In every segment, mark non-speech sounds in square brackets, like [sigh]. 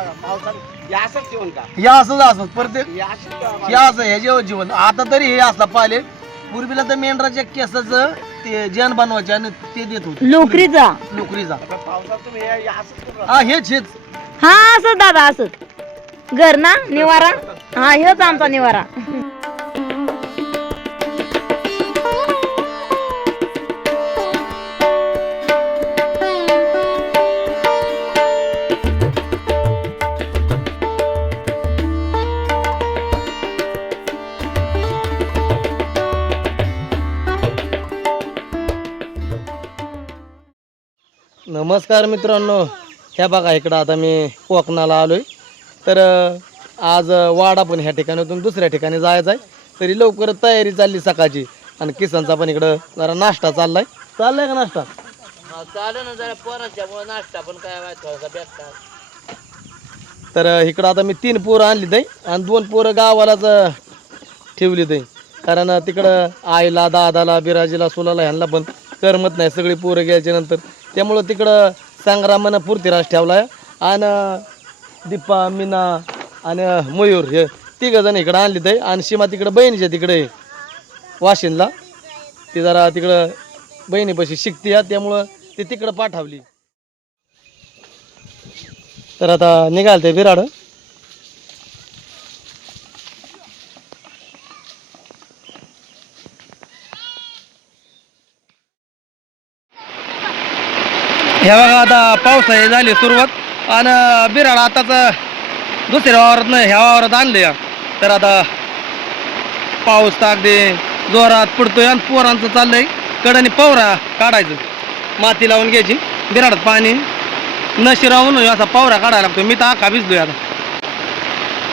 हे असंच का? या असंच असं प्रत्येक हे असंच. या असं ह्याच्यावर जीवन आता तरी हे असला पाहिले पूर्वीला तर मेंढराच्या केसाचं ते जेन बनवायचे आणि ते देत होते. लोकरीचा. नोकरीचा आता तुम्ही हे- हे असंच. हा हेच हेच. हा असंच दादा असंच. घर ना निवारा? हा हेच आमचा निवारा. नमस्कार मित्रांनो. ह्या बघा इकडं आता मी कोकणाला आलोय. तर अं, आज वाडा पण ह्या ठिकाणातून दुसऱ्या ठिकाणी जायचं आहे तरी लवकरच तयारी चालली सकाळची. आणि किसनचा पण इकडं जरा नाश्ता चाललाय. चाललाय का नाश्ता? चालेल ना जरा पोरांच्यामुळे नाश्ता पण काय थोडासा बेकार तर इकडं आता मी तीन पोरं आणली ते आणि दोन पोरं गावालाच ठेवली ते कारण तिकडं आईला दादाला बिराजीला सुलाला ह्यांना पण करमत नाही सगळी पोरं घ्यायच्या नंतर. त्यामुळं तिकडं संग्रामानं ठेवला ठेवलाय. आणि दीपा मीना आणि मयूर हे तिघं जण इकडं आणली ते आणि सीमा तिकडं बहिणीच्या तिकडे वाशिंदला. ती जरा तिकडं बहिणीपाशी शिकते आहे त्यामुळं ती तिकडं पाठवली. तर आता निघाल ते विराड. ह्या बघा आता पाऊस हे झाली सुरुवात. आणि बिराड आताच दुसऱ्या वावरात ह्या वावरात आणले तर आता पाऊस तर अगदी जोरात पडतोय आणि पोरांचं चाललंय. कडाने पवरा काढायचं. माती लावून घ्यायची. बिराडात पाणी. न शिरावून असा पावरा काढायला लागतो मी तर आखा भिजलोय आता.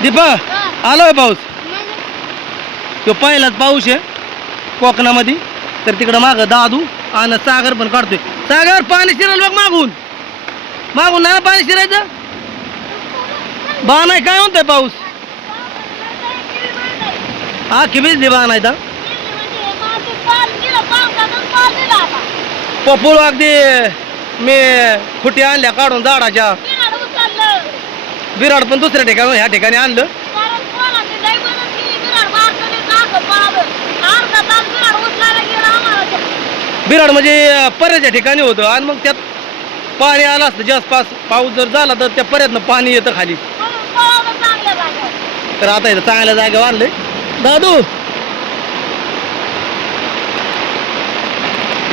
दीपा आलोय पाऊस? तो पहिलाच पाऊस आहे कोकणामध्ये. तर तिकडं मागं दादू आणि सागर पण काढतोय. सागर पाणी शिरायला बघ मागून. मागून नाही ना पाणी शिरायचं? बा नाही काय म्हणतोय पाऊस? हा की भिजली बा नाही पपूळ अगदी मी खुटी आणल्या काढून झाडाच्या. विराड पण दुसऱ्या ठिकाणी ह्या ठिकाणी आणलं. बिराड म्हणजे पर्याच्या ठिकाणी होतं. आणि मग त्यात पाणी आलं असतं जास्त पास पाऊस जर झाला तर त्या पर्यातनं पाणी येतं खाली. तर आता इथं चांगल्या जागेवर आणलंय. दादू!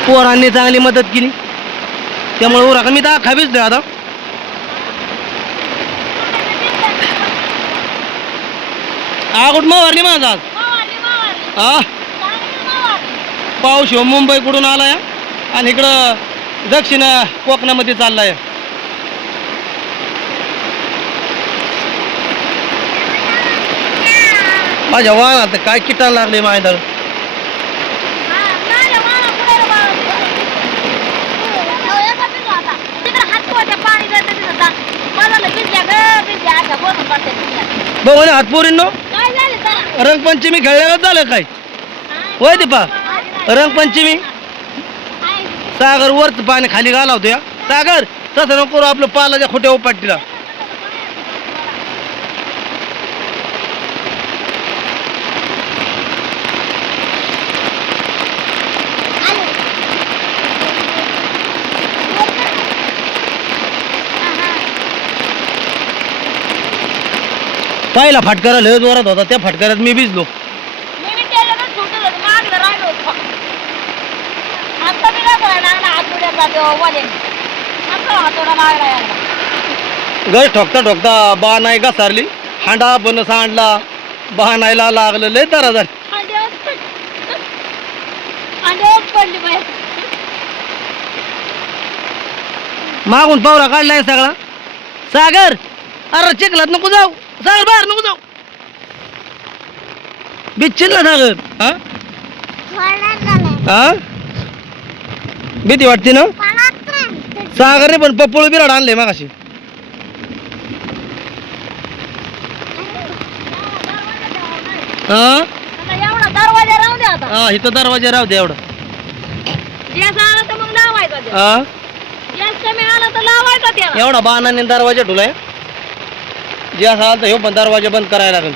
पोरांनी चांगली मदत केली. त्यामुळे उरा मी तर खावीच आता. आगुट मारली माझा आज? हा पाऊस ह्यो मुंबईकडून आलाय? आणि इकडं दक्षिण कोकणामध्ये चाललाय. माझ्या वाहनात काय किटाण लागले माझ्या बघ म्हणे हातपोरींनो रंगपंचमी खेळल्याला झालं काय? होय दीपा? रंगपंचमी. सागर वरच पाणी खाली घालावतो या. सागर तसं नको करू आपलं पालाच्या खोट्या उपाटीला. पहिला फाटकारा लय जोरात होता त्या फाटकऱ्यात मी भिजलो. घर ठोकता ठोकता बा नाही घसारली. हांडा पण सांडला. बाणायला लागलं लय तारा पडली बाहेर मागून पावरा काढलाय सगळा. सागर! अरे चिखलात नको जाऊ. सागर बाहेर नको जाऊ. बिच्छिल ना सागर. हा? हा? भीती वाटते ना? सागरने पण पप्पळ बिराड आणले मागाशी. हा? आता एवढा दरवाजा राहू दे आता हा इथं दरवाजा राहू दे एवढं. गॅस आला तर मग लावायचा त्याला. हा? गॅस कमी आला तर लावायचा त्याला एवढा बाणाने दरवाजा ठुलाय? जे असं आलं तर ह्यो पण दरवाजा बंद करायला लागेल.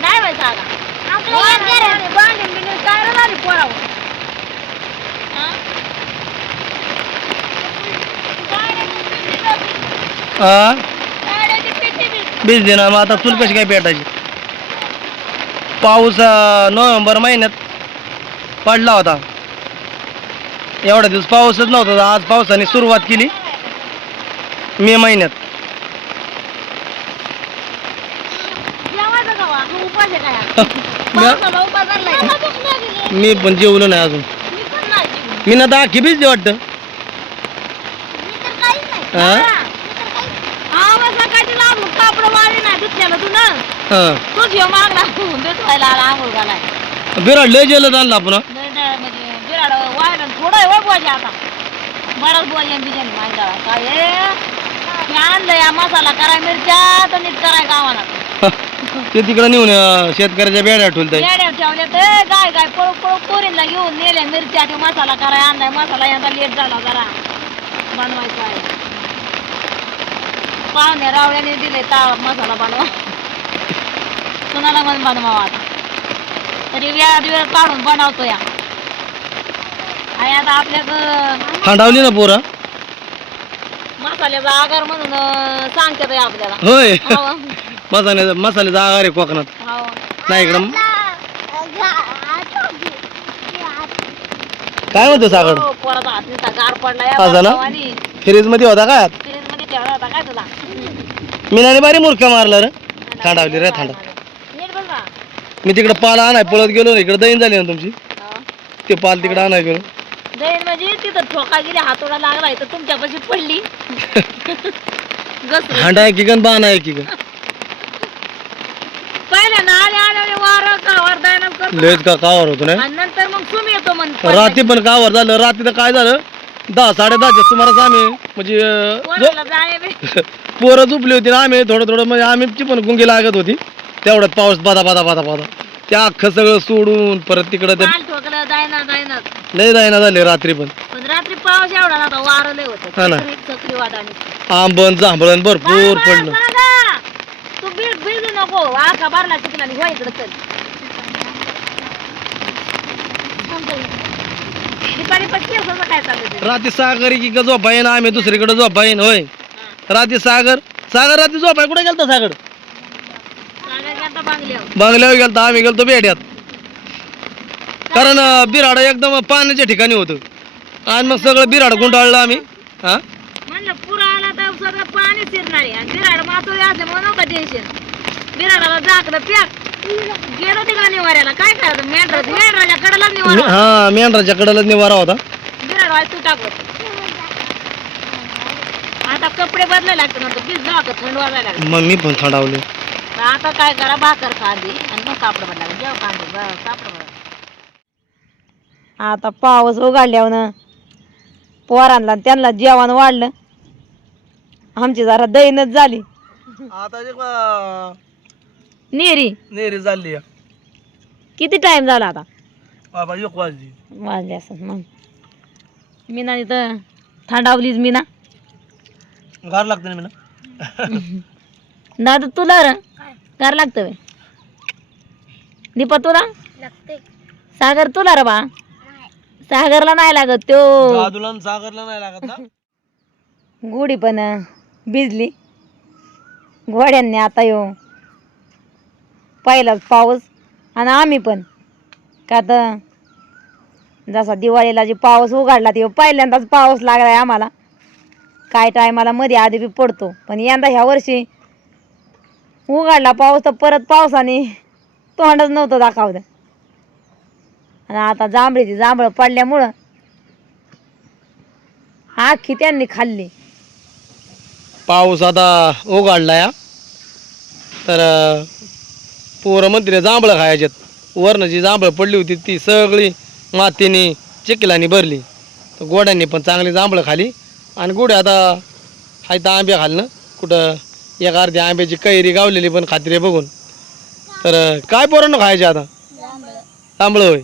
नाही रे झाली पोरावर हा? हा गाड्याची पेटी बी. बीज देणार मग आता चूल कशी काय पेटायची पाऊस नोव्हेंबर महिन्यात पडला होता एवढा दिवस पाऊसच नव्हता आज पावसाने सुरुवात केली मे महिन्यात. [laughs] मी पण जेवलो नाही अजून मी पण नाही जेवली. मी ना दाखी बीज दे वाटतं मी तर काहीच नाही. हा? हा, मी तर काहीच- हा, मग सकाळची लांब कापड तू ना हां मागला आला आंघोळ घालाय. बिराड लय जेलत आणला आपण लय म्हणजे बिराड वाळलं थोडं आहे हो आता. बराच बोजे बिजन माहिती आहे. काय हे? आणलं या मसाला कराय मिरच्या तर नीट कराय गावाला. ते तिकडे नेऊन अं, शेतकऱ्याच्या बेड्या ठेवलं येड्या ठेवले ते गाय गाय पळू घेऊन नेले मिरच्या ते मसाला कराय आणलाय. मसाला यंदा लेट झाला जरा. बनवायचा आहे. पाहुणे रावळ्याने दिले ताळ मसाला बनवा. कुणाला पण बनवावा आता. तरी वेळा वेळ काढून बनवतो या. आणि आता आपल्याकडं थांडावली ना पोरा? मसाल्याचा आगार म्हणून सांगतात आहे आपल्याला. होय. हो, मसाले मसाल्याचा आगार आहे कोकणात. हो. नाही इकडं. काय म्हणतो सागड हो, पोराचा हात नुसता गार पडला या? बापावानी. फ्रीजमध्ये होता काय फ्रीजमध्ये ठेवला होता काय तुला? मीनाने बारी मुरक्या मारला रे थांडावली रे थांडा ना मी तिकडे पाल आणाय पळत गेलो इकडे दैन झाली ना तुमची. हो. ते पाल तिकडे आणाय गेलो दैन म्हणजे तिथं ठोका गेली हातोडा लागलाय तर तुमच्यापाशी पडली. घसरून. हांडा आहे की गण बाण आहे की गण पहिल्यांदा आले आले वार कावर दायनाच करतो लयच का कावर होतो ना नंतर मग सुमी येतो म्हण रात्री पण कावर झालं रात्री तर काय झालं? दहा साडे दहाच्या सुमारास आम्ही म्हणजे. [laughs] पोरं झोपली होती ना आम्ही थोडं थोडं म्हणजे आम्ही पण गुंगी लागत होती. तेवढ्यात पाऊस बादा बादा बादा बादा ते अख्खं सगळं सोडून परत तिकडं ते ठोकलं दायना दायना लय जायना झाले रात्री पण. पण रात्री पाऊस एवढा नव्हता वारं लय हा ना. होतं वाटाने आंबन जांभळण भरपूर पडलं. तू बीड भिजू नको आखा बारला चिकला आणि इकडे चल. दुपारी पटकी असं काय चाललं ते? रात्री सागर की आम्ही दुसरीकडे झोपाईन होय. हा. रात्री सागर सागर रात्री झोपाय कुठे गेलता सागर? बांगल्यावर. गेलता आम्ही गेलतो बेड्यात. कारण बिराड एकदम पाण्याच्या ठिकाणी होतं. आणि मग सगळं बिराड गुंडाळलं आम्ही. हा? म्हणलं पुरा आला तर सगळं पाणी शिरणार. आहे आणि बिराड मातोळी असल्यामुळे नव्हतं टेन्शन बिराडाला झाकलं पॅक गेलो तिकडे निवाऱ्याला. काय करायचं? मेंढरा मेंढराच्या कडेला निवारा हा मेंढराच्या कडेलाच निवारा होता. बिराड व्हायचं तू टाकलं. आता कपडे बदलायला लागतं नंतर भिजलं होतं थंड वाजायला लागलं. मग मी पण थंडावले. आता काय करा भाकर कांदी आणि मग कापड बदला जेव कांदी ब- कापड बदला आता पाऊस उघडल्यावर पोरांना आणि त्यांना जेवण वाढलं. आमची जरा दैनच झाली. आता नेरी नेरी चालली किती टाइम झाला आता? बाबा एक वाजली. वाजले असं मग. मीना इथं थंडावलीच मीना. गार लागतं ना मी ना दादा तुला र कर लागतं वे दीपा तुला सागर तुला र बा. सागरला नाही लागत तो दादूला आणि सागरला नाही लागत ना? गुढी पण भिजली. घोड्यांनी आता येऊ. पहिलाच पाऊस आणि आम्ही पण. का तर जसा दिवाळीला जे पाऊस उघडला ते पहिल्यांदाच पाऊस लागलाय आम्हाला. काय टायमाला मध्ये आधी बी पडतो. पण यंदा ह्या वर्षी उघडला पाऊस तर परत पावसाने तोंडच नव्हतं दाखवलं. आणि आता जांभळीची जांभळं पडल्यामुळं आखी त्यांनी खाल्ली. पाऊस आता उघडला या. तर अं, पोरं म्हणते जांभळं खायच्यात वरनं जी जांभळं पडली होती ती सगळी मातीने चिखलानी भरली. तर गोड्यांनी पण चांगली जांभळं खाली. आणि कुठे आता हाय तर आंबे ना कुठं एक अर्धी आंब्याची कैरी गावलेली पण खात्री बघून. तर काय पोरांना खायचे आता? जांभळं होय.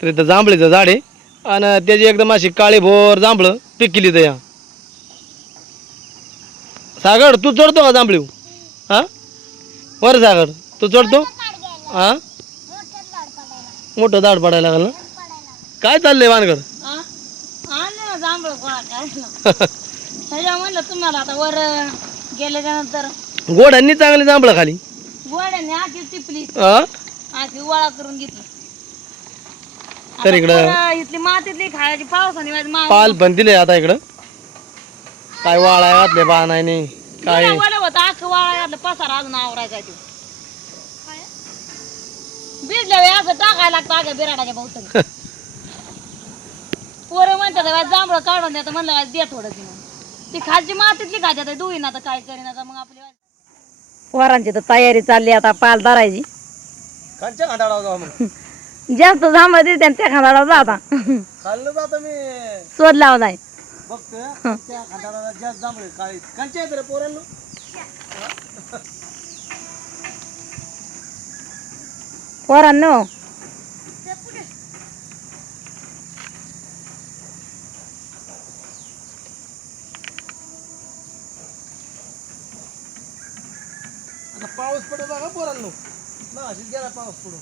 तर इथं जांभळीचं झाड आहे. आणि त्याची एकदम अशी काळी भोर जांभळं पिकली तर या. सागर तू चढतो का जांभळी? हा? वर सागर तू चढतो? हां? मोठं दाड पडायला लागलं. ना काय चाललंय वानगड आणले ना जांभळ गोळा करायला त्याच्या म्हणलं तुम्हाला आता वर गेल्याच्यानंतर गोड्यांनी चांगली जांभळं खाली. गोड्याने आखी टिपली. हा आखी गोळा करून घेतली. तर इकडं आता इथली मातीतली खायची पावसाने माझी मा पाल पण दिले आता इकडं. काय वाळाय घातले बाणायने काय? वडे होत आख वाळा घातलं पसारा अजून आवरायचा तो. भिजल्या वेळी असं टाकायला लागतं अगं बिराडाच्या भोवतणी [laughs] पोरं म्हणतात "बाई, जांभळं काढून द्या. तर म्हणलं "बाई, दे थोडं ती ती खालची मातीतली खात्यात दुईन आता काय करीन आता मग आपली पोरांची तर तयारी चालली आता पाल धरायची. खांडाळा जाऊ मग. [laughs] जास्त जांभळं दिसते आणि त्या खांदाला जाता [laughs] खाल्लं जातं मी. शोध लावलाय बघतोय त्या खांडाळाला जास्त जांभळे काय कांच्या आहेत रे पोरांनो. [laughs] पोरांनो पाऊस पडत बघा पोरांनो. ना अशीच गेला पाऊस पडून.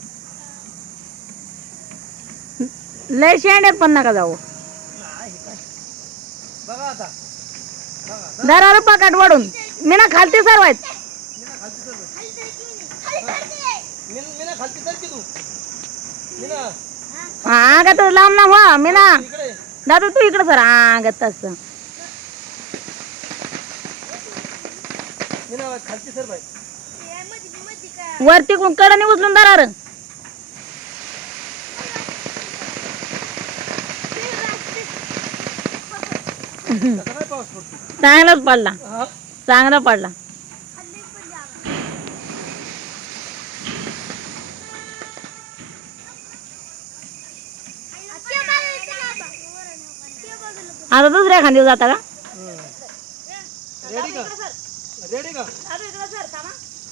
लय शेंड्यात पण नका जाऊ. बघा आता. दरार पाकाट वाढून. मी ना खालती सरवायच मी मी ना खालती तर की तू? मी ना अंगात लांब ना व्हा मी ना इकडे दादा तू इकडं सर. अंगात तस. मी ना खालती सर बाई वरती कोण कडने उचलून पडतो चांगलाच पडला. चांगला पडला. आता दुसऱ्या खांदी जाता का? रेडी का? रेडी का?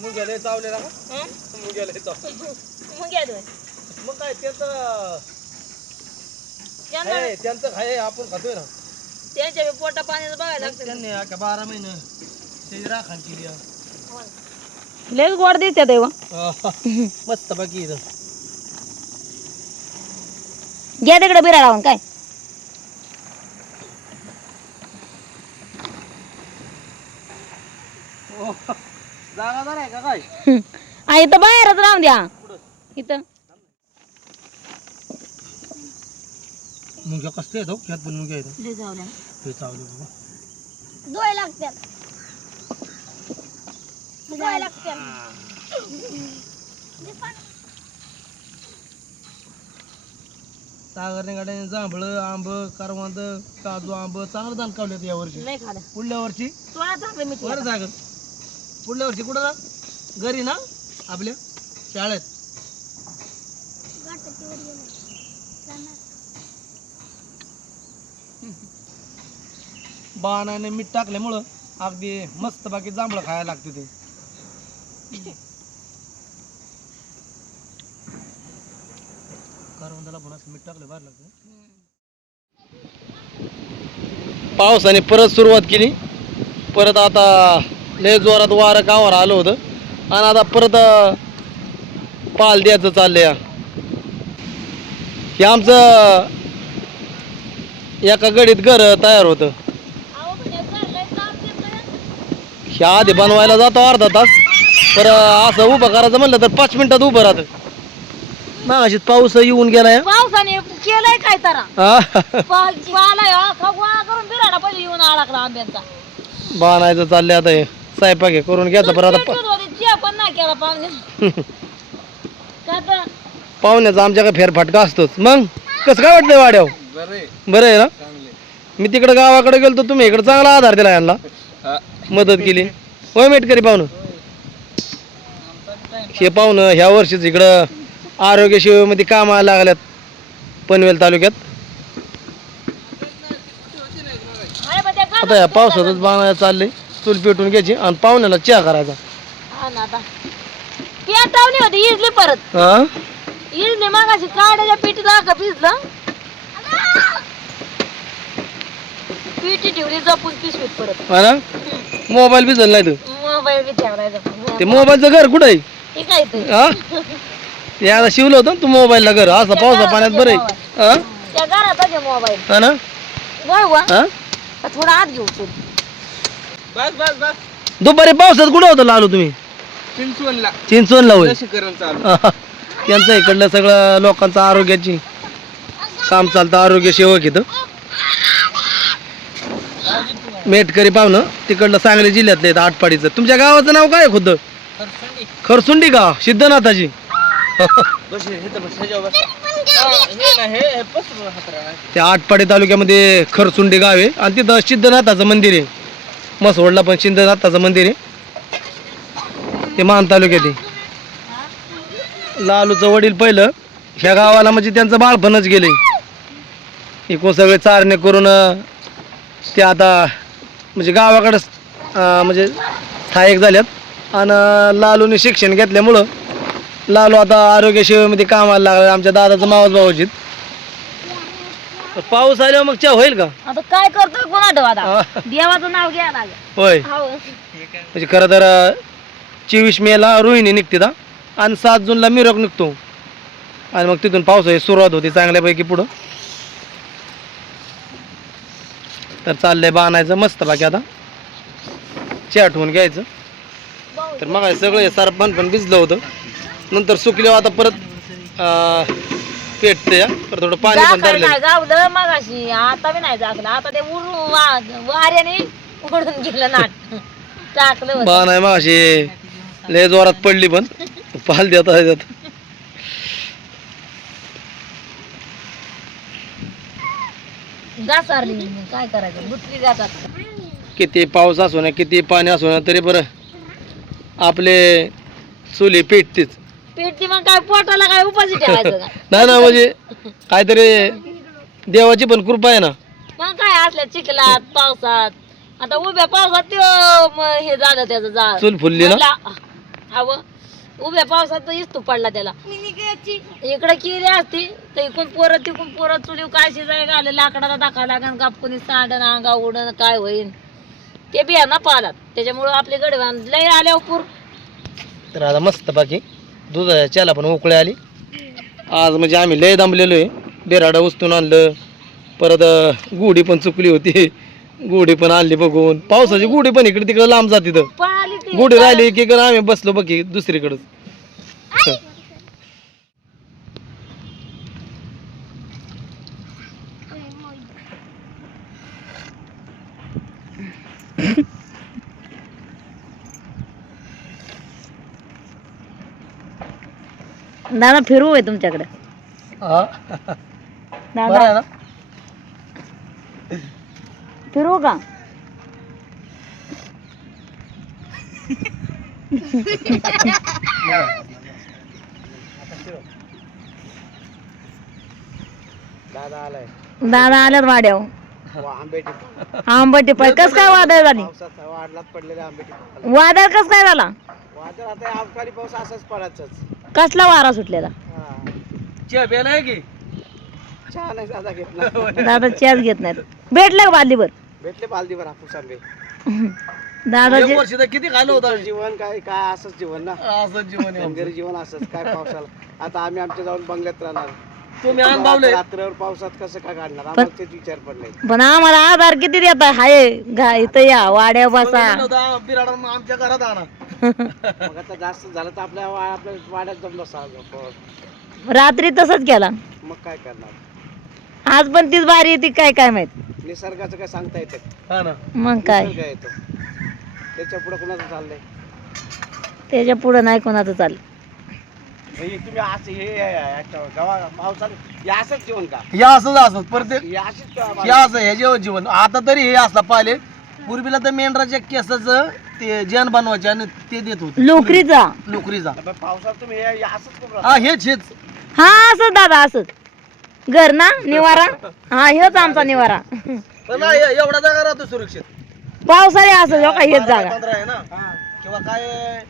मुंग्याला चावलेला का? मुंग्याला चावलेला मग काय त्याचं आहे, त्यांचं खाय आपण खातोय ना. त्यांच्या पोटा पाण्याचं बघायला लागतं. त्यांनी अख्या बारा महिने ते राखण केली आहे. लयच गोड दिसते तेव्हा [laughs] मस्त बाकी इथं. घ्या तिकडे बिरा लावून काय? आ इथं बाहेरच राहून द्या. इथं. मुंग्या कसले आहेत हो? ह्यात पण मुंग्या जाऊल्या हे चावले बाबा. डोळे लागतात डोळे लागतात सागरने गाड्याने जांभळं आंब करवंद काजू आंब चांगलं दान कावलेत या वर्षी. खाल्लं. पुढल्या वर्षी? सोळा चांगले मी बरं सागर. पुढल्या वर्षी कुठं ना घरी ना? आपल्या शाळेत. बाणाने मीठ टाकल्यामुळं अगदी मस्त बाकी जांभळं खायला लागते ते. करवंदाला पण असं मीठ टाकलं बाहेर लागतं. पावसाने परत सुरुवात केली. परत आता लय जोरात वारं गावावर आलं होतं. आणि आता परत पाल द्यायचं चाललंय. हे आमचं एका गडीत घर तयार होतं. हे आधी बनवायला जातो अर्धा तास. तर असं उभं करायचं म्हणलं तर पाच मिनिटात उभं राहतं. अशी पाऊस येऊन गेलाय. पावसाने केलंय काय तरा? हा पालाय खगवा करून बिराडा पहिले येऊन अडकला आंब्यांचा? बाणायचं चाललंय आता हे. स्वयंपाक करून घ्यायचं पण आता पेटवत होते, चिया पण नाही केला पाहुणे. का तर पाहुण्याचा आमच्याकडे फेरफाटका असतोच. मग? कसं काय वाटतंय वाड्याव? बरं आहे. ना? मी तिकडे गावाकडे गेलो तुम्ही इकडे चांगला आधार दिला यांना. मदत केली. होय मेटकरी पाहुणं. हे पाहुणं ह्या वर्षीच इकडं आरोग्य सेवेमध्ये कामाला लागल्यात पनवेल तालुक्यात. आता या पावसातच बाणायला चाललंय. चूल पेटून घ्यायची आणि पाहुण्याला चहा करायचा. पेटावली होती इजली परत. हा? इजली मगाशी काढायच्या पिठीला का भिजलं पिठी ठेवली जपून पिशवीत परत. हा ना? मोबाईल बी नाही तू. मोबाईल बी ते मोबाईलचं घर कुठं आहे? हे काय ते? हा? ते आता शिवलं होतं ना तू मोबाईलला घर. असं पावसा पाण्यात बरं आहे. हा? त्या घरात आहे मोबाईल. हा ना? हा? थोडा आत घेऊ चल बस बस बस. दुपारी पावसात कुठं होतं लालू तुम्ही? चिंचवणला. चिंचवणला होईल. लसीकरण चालू. [laughs] त्यांचं इकडलं सगळं लोकांचं आरोग्याची काम चालतं आरोग्य सेवक इथं. मेटकरी पाहुणं तिकडलं सांगली जिल्ह्यातलं आहेत आटपाडीचं. तुमच्या गावाचं नाव काय आहे खुद्द? खरसुंडी. गाव सिद्धनाथाची. [laughs] त्या आटपाडी तालुक्यामध्ये खरसुंडी गाव आहे. आणि तिथं सिद्धनाथाचं मंदिर आहे. मसवडला पण सिद्धनाथाचं मंदिर आहे. ते मान तालुक्यात आहे. लालूचं वडील पहिलं ह्या गावाला म्हणजे त्यांचं बाळपणच गेले एकूण सगळे चारणे करून ते आता म्हणजे गावाकडं म्हणजे स्थायिक झाल्यात. आणि लालूने शिक्षण घेतल्यामुळं लालू आता आरोग्य सेवेमध्ये कामाला लागला आमच्या दादाचं मावस भाऊजीत. पाऊस आल्यावर मग चहा होईल का? आता काय करतोय कोणा. देवाचं नाव घ्या होय. हो. म्हणजे खरं तर चोवीस मेला रोहिणी निघते दा. आणि सात जूनला मिरक निघतो. आणि मग तिथून पावसाची सुरुवात होती चांगल्यापैकी पुढं. तर चाललंय बाणायचं मस्त बाकी आता. चहा ठेवून घ्यायचं. तर मग सगळं हे सरपण पण भिजलं होतं. नंतर सुकल्यावर आता परत पेटते या. परत थोडं पाणी पण धरलं गावलं मगाशी. आता बी नाही जागलं आता ते उडून वाऱ्याने उडून गेलं नाट टाकलं [laughs] लय जोरात पडली पण. पाल देता येतात घासारली मग काय करायचं? गुतली जातात. किती पाऊस असो ना किती पाणी असो ना तरी बरं. आपले चुली पेटतेच. पेटती मग काय पोटाला काय उपाशी ठेवायचं का? [laughs] नाही ना म्हणजे काहीतरी देवाची पण कृपा आहे ना. मग काय असल्या चिखलात पावसात. आता उभ्या पावसात ते म, हे झालं त्याचं जा चूल फुलली ना? अव उभ्या पावसात तर इस्तू पडला त्याला. इकडे केली असती तर इकडून पोरं तिकडून पोरं चुलीव काय शिजाय घाले लाकडाला टाका लागन कापकुनी सांडन अंगा उडन काय होईन. ते बिया ना पालात त्याच्यामुळं आपले गडवान लय आल्यावर पूर तर आता मस्त बाकी. दुधाच्या पण उकळी आली. आज म्हणजे आम्ही लय दमलेलो आहे. बेराडा उचलून आणलं. परत गुढी पण चुकली होती. गुढी पण आणली बघून. पावसाची गुढी पण इकडे तिकडे लांब जाते तिथं पळाली ती गुढी राहिली की आम्ही बसलो बघी दुसरीकडे. दादा फिरू आहे तुमच्याकडे. दादा फिरू का? दादा आलाय दादा आल्यात वाड्यावर. आंबेटी कस काय वादळ झाली? पावसात वाढलाच पडलेले आंबेटी वादळ कस काय झाला? वादळ आता अवकाळी पाऊस असाच पडायचाच कसला वारा सुटलेला? हा चहा प्यायला आहे की चहा नाही दादा घेतला दादा चॅच घेत नाहीत. भेटलं का बादलीवर भेटले बालदीवर हापूस आंबे एक वर्षी तर किती खाल्लं होतं? जीवन काय काय असंच जीवन ना. असं जीवन आहे आमचं. घरी जीवन असंच. काय पावसाला? आता आम्ही आमच्या जाऊन बंगल्यात राहणार. तुम्ही अनुभवले रात्रभर पावसात कसं काय काढणार? आम्हाला तेच विचार पडले पण आम्हाला आधार किती देता? हाय घा इथं या वाड्या बसा. बिराडा आमच्या घरात आणा. [laughs] मग आता जास्त झालं तर आपल्या वा- आपल्या वाड्यात जमलं सहा रात्री तसंच केला. मग काय करणार? आज पण तीच बारी येते काय काय माहीत. निसर्गाचं काय सांगता येतं हा ना. मग काय? निसर्ग येतो. त्याच्या पुढे कुणाचं चाललंय? त्याच्या पुढं नाही कोणाचं चाल हे तुम्ही असं हे याच्या गावा पावसाळ्यात हे असंच जीवन का? या असंच असत प्रत्येक हे अशीच का हे असं हे जेवण जीवन आता तरी हे असला पाहिले पूर्वीला तर मेंढराच्या केसाचं ते जन बनवायचे आणि ते देत होते. लोकरीचा. नोकरीचा पावसात तुम्ही हे- हे असंच हा हेच हेच. हा असंच दादा असंच. घर ना निवारा? हा हेच आमचा निवारा. पण [laughs] नाही, एवढा जागा राहतो सुरक्षित. पावसाळी असं हो का हेच जागा. पंधरा आहे ना? किंवा काय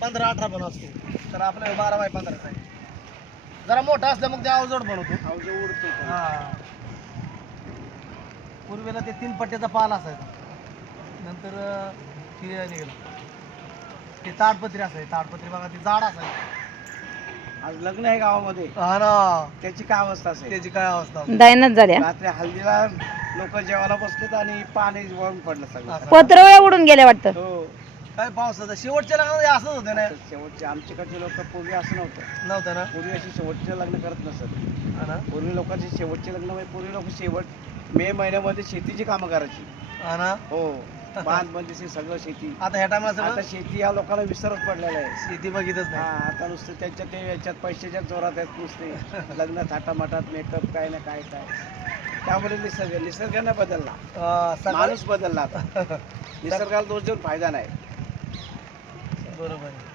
पंधरा अठरा पण असतो तर आपलं बारा बाय पंधराच आहे. जरा मोठा असल्या मग ते अवजड बनवतो अवघड उडतो हा. पूर्वीला ते तीन पट्ट्याचा पाल असायचा. नंतर अं, ते निघालं. ते ताडपत्री असायची. ताडपत्री बघा ती जाड असायची. आज लग्न आहे गावामध्ये. हा ना. त्याची काय अवस्था असेल? त्याची काय अवस्था? असेल? दैनच झाल्या रात्री हल्दीला लोक जेवायला बसलेत आणि पाणी वाहून पडलं सगळं. असं. पत्र उडून गेले वाटतं. हो. काय पावसाचं शेवटच्या लग्नामध्ये असंच होतं ना? शेवटचे आमच्याकडचे लोक पूर्वी असं नव्हतं. नव्हतं ना? पूर्वी अशी शेवटचे लग्न करत नसत. हा ना? पूर्वी लोकांचे शेवटचे लग्न म्हणजे पूर्वी लोक शेवट मे महिन्यामध्ये शेतीची कामं करायची. हा ना? हो. बांध बंदिशी सगळं शेती. आता ह्या टायमाला आता शेती या लोकांना विसरत पडलेला आहे. शेती बघितच हा नाही आता नुसतं त्यांच्या ते याच्यात पैशाच्या जोरात आहेत नुसते. लग्न थाटामाटात मेकअप काय ना काय काय. त्यामुळे निसर्ग निसर्गाने बदलला. माणूस बदलला आता. [laughs] निसर्गाला दोष देऊन फायदा नाही. बरोबर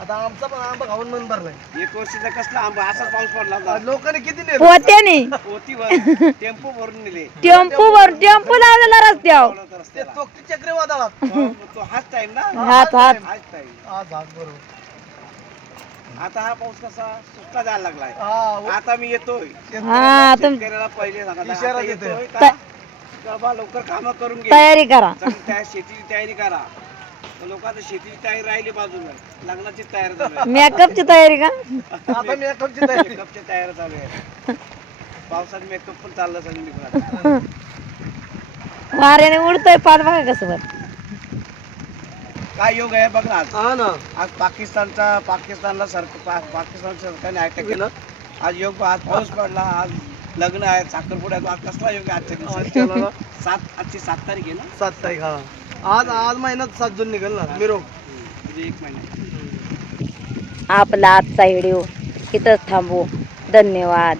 आता आमचा पण आंबा खाऊन मन भरलाय. एक वर्षीचा कसला आंबा? असाच पाऊस पडला होता. लोकांनी किती नेलं? पोत्याने पोतीवर टेम्पो भरून नेले. टेम्पो वर टेम्पो लावलेला रस्त्यावर. ते चक्रीवादळात हाच टाइम ना? हात हात हाच टाइम आज आज बरोबर. आता हा पाऊस कसा सुटला जायला लागलाय. आता मी येतोय. हा तुम शेतकऱ्याला पहिले सांगा इशारा देतोय. येतोय का बाबा लवकर काम करून घे. तयारी करा. सगळी त्या शेतीची तयारी करा. लोक आता शेतीची तयारी राहिली बाजूला. लग्नाची तयारी चालू आहे. मेकअपची तयारी का? आता मेकअपची तयारी. मेकअपची तयारी चालू आहे. पावसात मेकअप पण चाललं निघणार वाऱ्याने उडतोय पाच बघा कसं काय योग आहे बघ ना आज. हा ना. आज पाकिस्तानचा पाकिस्तानला सरकार पा, पाकिस्तान सरकारने अटॅक केलं. आज योग आज पाऊस पडला आज लग्न आहे साखरपुडा आहे आज कसला योग आहे आजच्या दिवशी? ना. सात आजची सात तारीख आहे ना? सात तारीख हा. आज आज महिन्यात सात जून निघेल ना मिरव म्हणजे एक महिना. आपला आजचा व्हिडिओ इथंच थांबू. धन्यवाद.